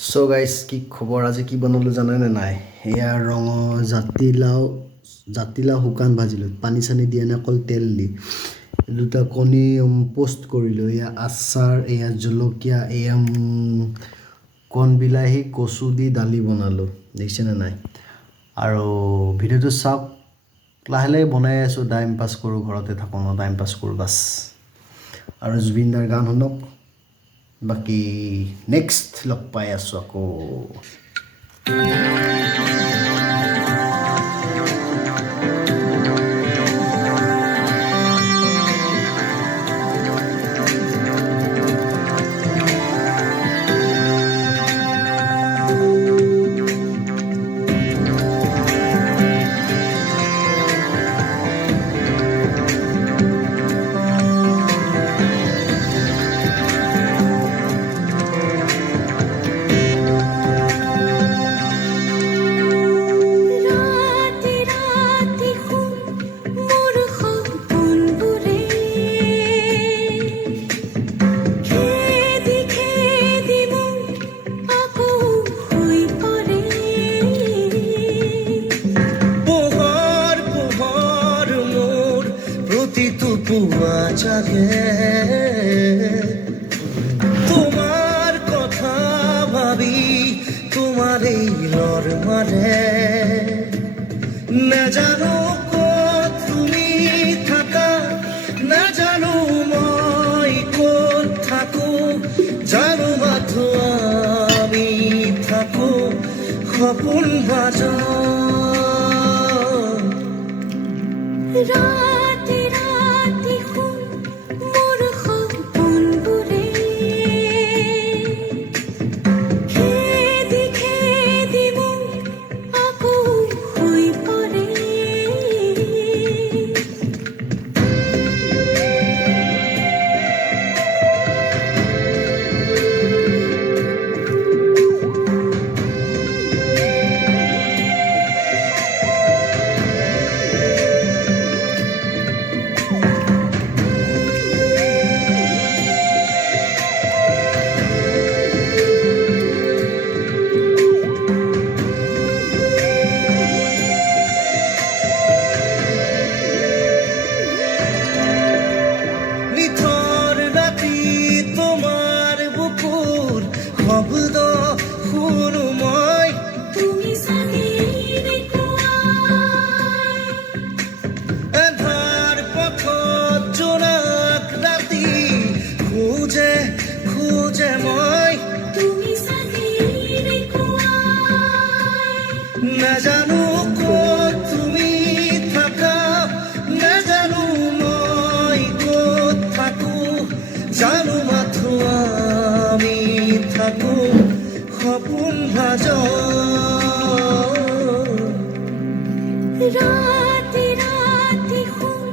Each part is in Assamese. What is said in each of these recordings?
সো গাইজ কি খবৰ আজি কি বনালোঁ জানেনে নাই এয়া ৰঙৰ জাতিলাও শুকান ভাজিলোঁ পানী চানী দিয়া নাই অকল তেল দি দুটা কণী পোষ্ট কৰিলোঁ এয়া আচাৰ এয়া জলকীয়া এয়া কণ বিলাহী কচু দি দালি বনালোঁ দেখিছেনে নাই আৰু ভিডিঅ'টো চাওক লাহে লাহে বনাই আছোঁ টাইম পাছ কৰোঁ ঘৰতে থাকোঁ ন টাইম পাছ কৰোঁ বাছ আৰু জুবিনদাৰ গান শুনক বাকি নেক্সট লগ পাই আছোঁ আকৌ তোমার কথা ভাবি তোমার এই লর মারে না জানো কত তুমি থাকা না জানো মই কোন থাকো জানো মাত্র আমি থাকো সপোন বাজা শব্দ সুরময় তুমি এধাৰ পথত জোনাক ৰাতি খোজে খোজে মই তুমি নাজানো ক'ত তুমি থাকা নাজানো মই ক'ত থাকো জানো মাথো আমি থাকো সপোন ভাজ রাতি রাতি শুন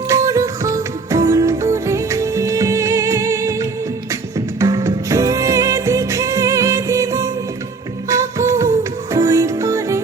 মোৰ সপোনবোৰে খেদি খেদি মোক আকৌ হৈ পৰে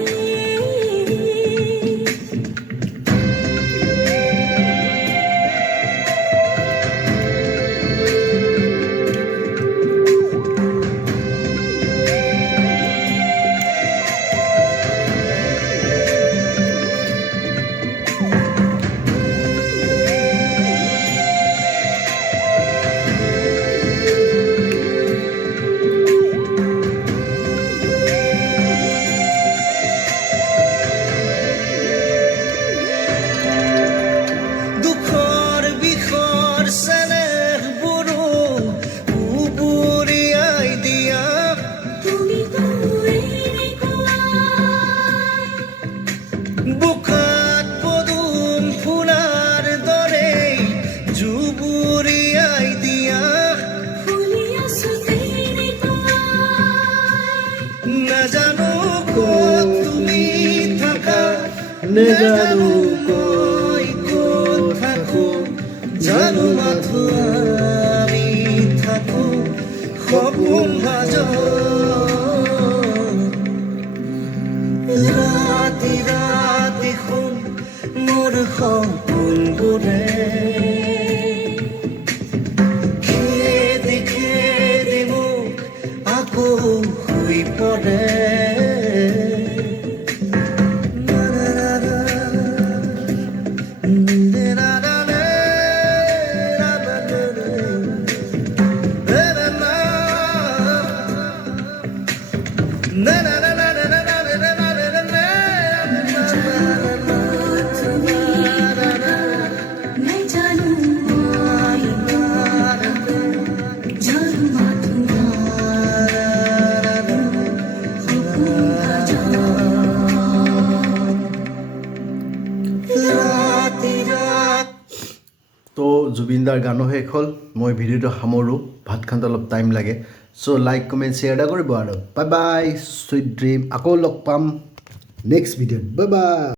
বুকাত পদুম ফুলাৰ দৰে জুবুৰিয়াই দিয়া নাজানো ক'ত তুমি থাকা নেজানো মই ক'ত থাকো জানো মাথো আমি থাকো সপোন ভাজ ৰাতি ৰাতি শুন মোৰ সপোনবোৰে খেদি খেদি মোক আকৌ হৈ পৰে मैं जानूंगा जानूंगा তো জুবিনদাৰ গানো শেষ হ'ল মই ভিডিঅ'টো সামৰোঁ ভাত খাওঁতে অলপ টাইম লাগে চ' লাইক কমেণ্ট শ্বেয়াৰ এটা কৰিব আৰু বাই বাই চুইট ড্ৰিম আকৌ লগ পাম নেক্সট ভিডিঅ'ত বাই বাই